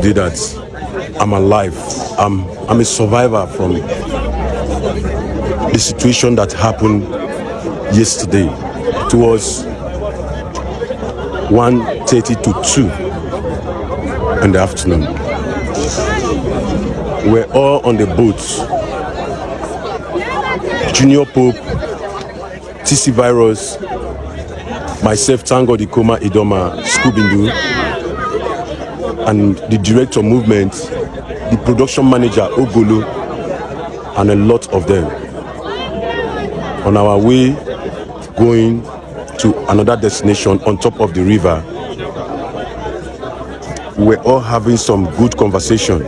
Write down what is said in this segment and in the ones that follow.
Did that I'm alive. I'm a survivor from the situation that happened yesterday. It was 1:30 to 2 in the afternoon. We're all on the boat. Junior Pope, TC Virus, myself, Tango Dikoma Idoma, Scooby-Doo, and the director movement, the production manager Ogolo, and a lot of them on our way going to another destination on top of the river. We're all having some good conversation.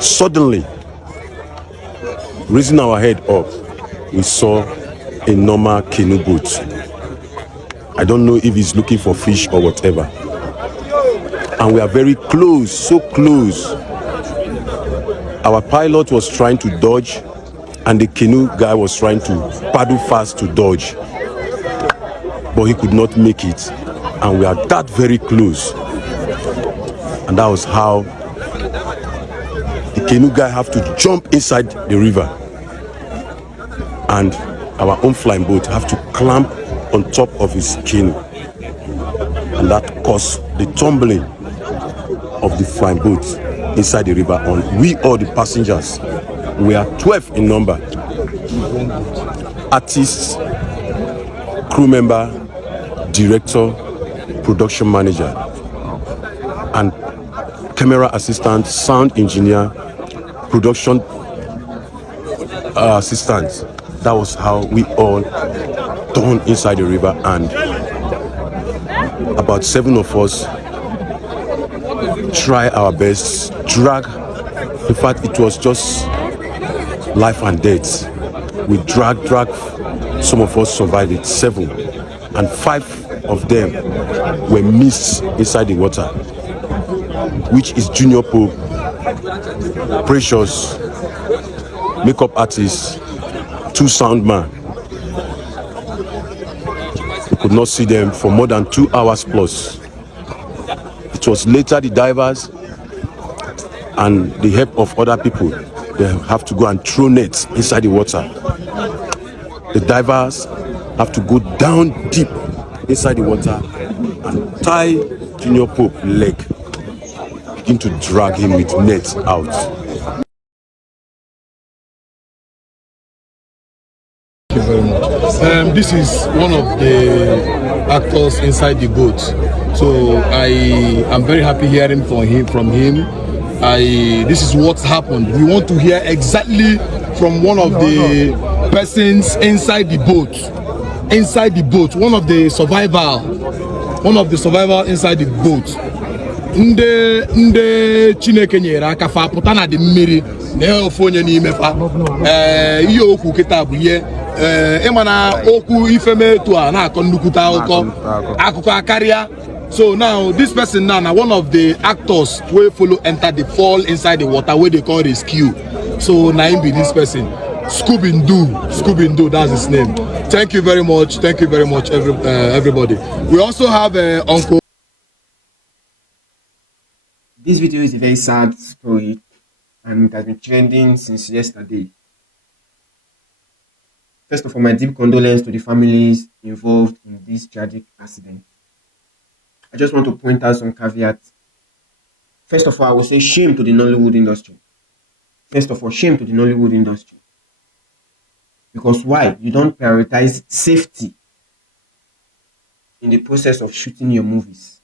Suddenly, raising our head up, we saw a normal canoe boat. I don't know if he's looking for fish or whatever. And we are very close, so close. Our pilot was trying to dodge, and the canoe guy was trying to paddle fast to dodge. But he could not make it. And we are that very close. And that was how the canoe guy have to jump inside the river. And our own flying boat have to clamp on top of his canoe. And that caused the tumbling of the flying boat inside the river. And we, all the passengers, we are 12 in number. Artists, crew member, director, production manager, and camera assistant, sound engineer, production assistant. That was how we all turned inside the river, and about 7 of us try our best, drag. In fact, it was just life and death. We drag. Some of us survived it, 7, and 5 of them were missed inside the water, which is Junior Pope, Precious, makeup artist, 2 sound man. We could not see them for more than 2 hours plus. It was later the divers and the help of other people, they have to go and throw nets inside the water. The divers have to go down deep inside the water and tie Junior Pope leg, begin to drag him with nets out. Thank you very much. This is one of the actors inside the boat, so I am very happy hearing from him. This is what's happened. We want to hear exactly from one of the persons inside the boat. One of the survivor inside the boat. Nde Chineke nyere aka fa pụta na dị mmiri na ofu onye n'ime fa ihe okwu kịta bụ ihe ịmana okwu ifemetu a na-akọ nnukwute akụkọ akarịa. So now this person now one of the actors wey follow enter the fall inside the water wey they call rescue. So na him be this person, Scooby-Doo, that's his name. Thank you very much, everybody. We also have Uncle. This video is a very sad story, and it has been trending since yesterday. First of all, my deep condolences to the families involved in this tragic accident. I just want to point out some caveats. First of all, I will say shame to the Nollywood industry. Because why? You don't prioritize safety in the process of shooting your movies.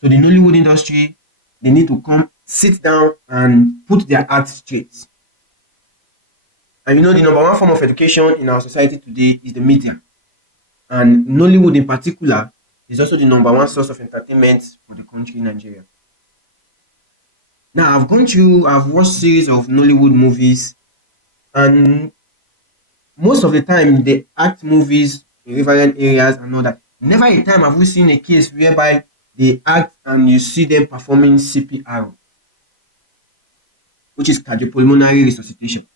So the Nollywood industry, they need to come, sit down and put their act straight. And you know, the number one form of education in our society today is the media. And Nollywood in particular is also the number one source of entertainment for the country, Nigeria. Now, I've watched series of Nollywood movies, and most of the time they act movies in riverine areas and all that. Never a time have we seen a case whereby they act and you see them performing CPR, which is cardiopulmonary resuscitation.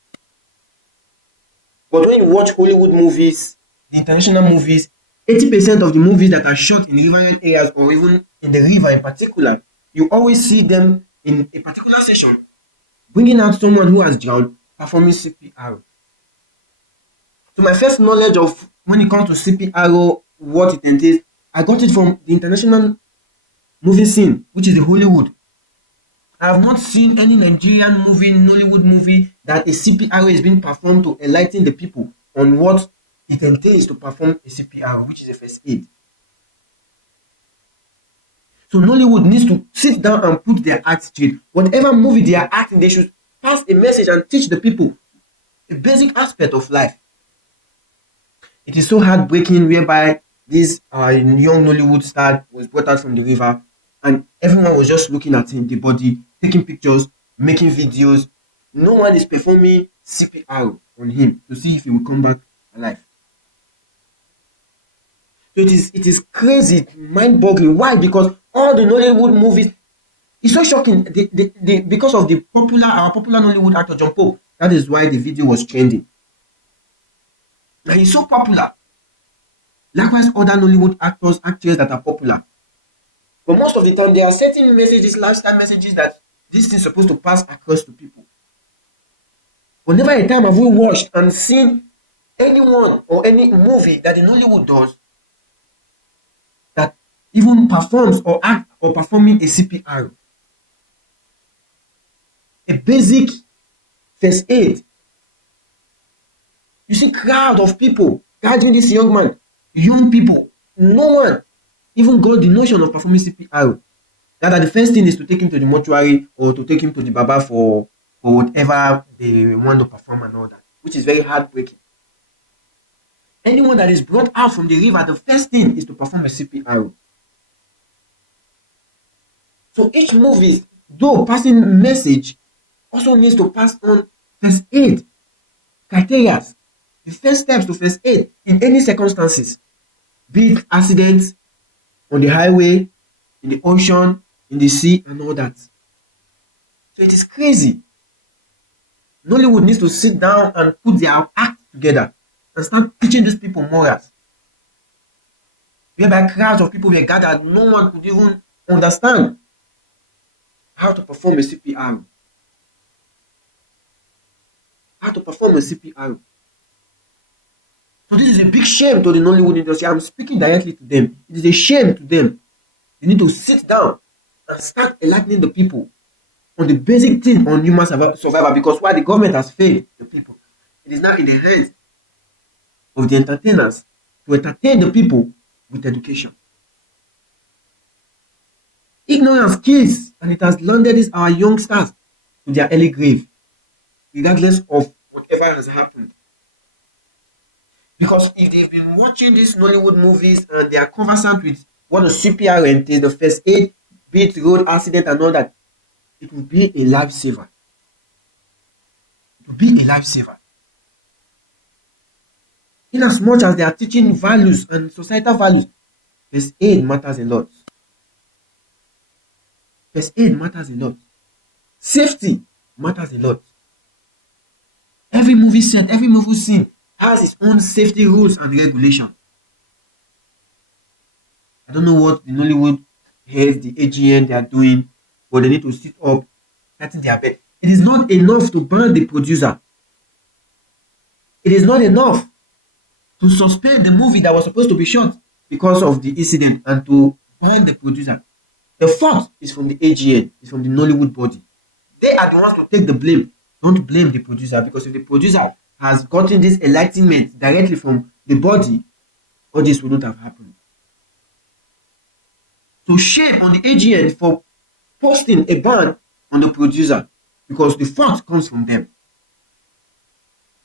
But when you watch Hollywood movies, the international movies, 80% of the movies that are shot in riverine areas or even in the river in particular, you always see them in a particular session bringing out someone who has drowned performing CPR. So my first knowledge of when it comes to CPR, what it entails, I got it from the international movie scene, which is the Hollywood. I have not seen any Nigerian movie, Nollywood movie that a CPR is being performed to enlighten the people on what it entails to perform a CPR, which is a first aid. So Nollywood needs to sit down and put their act straight. Whatever movie they are acting, they should pass a message and teach the people a basic aspect of life. It is so heartbreaking whereby this young Nollywood star was brought out from the river and everyone was just looking at him, the body, taking pictures, making videos. No one is performing CPR on him to see if he will come back alive. So it is crazy, mind-boggling. Why? Because all the Nollywood movies, it's so shocking. Because of our popular Nollywood actor John Pope, that is why the video was trending. And he's so popular. Likewise, other Nollywood actors, actresses that are popular. But most of the time, there are certain messages, lifestyle messages that this thing is supposed to pass across to people. But never a time have we watched and seen anyone or any movie that the Nollywood does that even performs or act or performing a CPR. A basic first aid. You see crowd of people gathering this young man, young people. No one even got the notion of performing CPR. That the first thing is to take him to the mortuary or to take him to the Baba for whatever they want to perform and all that, which is very heartbreaking. Anyone that is brought out from the river, the first thing is to perform a CPR. So each movie, though passing message, also needs to pass on first aid criteria, the first steps to first aid in any circumstances, be it accidents on the highway, in the ocean, in the sea, and all that. So it is crazy. Nollywood needs to sit down and put their act together and start teaching these people morals. Whereby crowds of people were gathered, no one could even understand how to perform a CPR. How to perform a CPR. So this is a big shame to the Nollywood industry. I'm speaking directly to them. It is a shame to them. They need to sit down and start enlightening the people on the basic thing on human survival, because why the government has failed the people. It is now in the hands of the entertainers to entertain the people with education. Ignorance kills, and it has landed our youngsters to their early grave, regardless of whatever has happened. Because if they've been watching these Nollywood movies and they are conversant with what a CPR entails, the first aid, be it road accident and all that, it will be a lifesaver. It will be a lifesaver. In as much as they are teaching values and societal values, first aid matters a lot. First aid matters a lot. Safety matters a lot. Every movie set, every movie scene has its own safety rules and regulations. I don't know what the Nollywood heads, the AGN, they are doing, but they need to sit up, tighten their belt. It is not enough to ban the producer. It is not enough to suspend the movie that was supposed to be shot because of the incident and to ban the producer. The fault is from the AGN, it's from the Nollywood body. They are the ones to take the blame. Don't blame the producer, because if the producer has gotten this enlightenment directly from the body, all this would not have happened. So shame on the AGN for posting a ban on the producer, because the fault comes from them.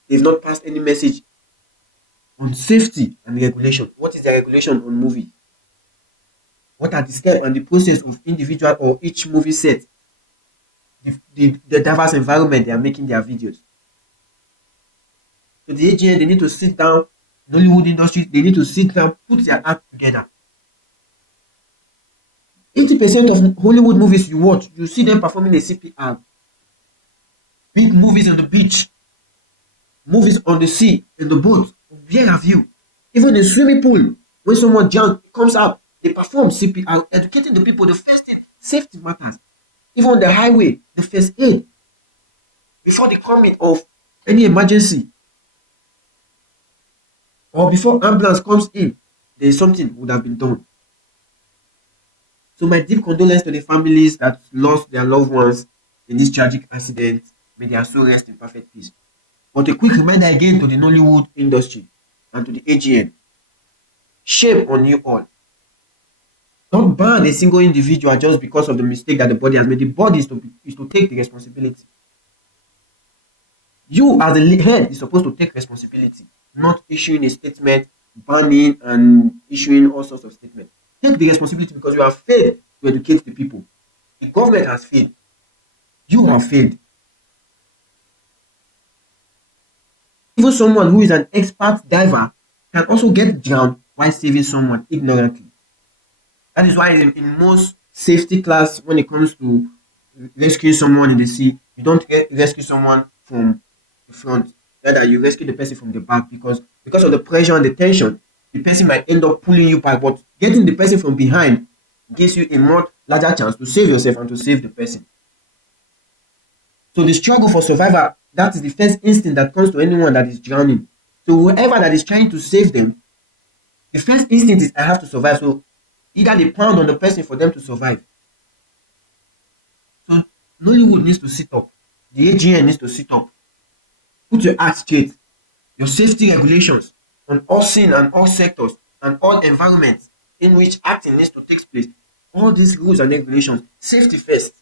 They've not passed any message on safety and regulation. What is the regulation on movies? What are the steps and the process of individual or each movie set? The diverse environment they are making their videos. So the AGN, they need to sit down, Nollywood industry, they need to sit down, put their act together. 80% of Hollywood movies you watch, you see them performing a CPR. Big movies on the beach, movies on the sea, in the boat. Where have you? Even in the swimming pool, When someone jumps, comes out, they perform CPR, educating the people. The first thing, safety matters. Even on the highway, the first aid before the coming of any emergency or before ambulance comes in, there is something would have been done. So my deep condolence to the families that lost their loved ones in this tragic accident. May their soul rest in perfect peace. But a quick reminder again to the Nollywood industry and to the AGN. Shame on you all. Don't ban a single individual just because of the mistake that the body has made. The body is to take the responsibility. You as the head is supposed to take responsibility, not issuing a statement, banning and issuing all sorts of statements. Take the responsibility because you have failed to educate the people. The government has failed. You have failed. Even someone who is an expert diver can also get drowned while saving someone ignorantly. That is why in most safety class, when it comes to rescuing someone in the sea, you don't rescue someone from the front. Rather, you rescue the person from the back because of the pressure and the tension, the person might end up pulling you back. But getting the person from behind gives you a more larger chance to save yourself and to save the person. So the struggle for survival, that is the first instinct that comes to anyone that is drowning. So whoever that is trying to save them, the first instinct is I have to survive. So either they pound on the person for them to survive. So Nollywood needs to sit up. The AGN needs to sit up. Put your act straight. Your safety regulations on all scene and all sectors and all environments in which acting needs to take place. All these rules and regulations, safety first.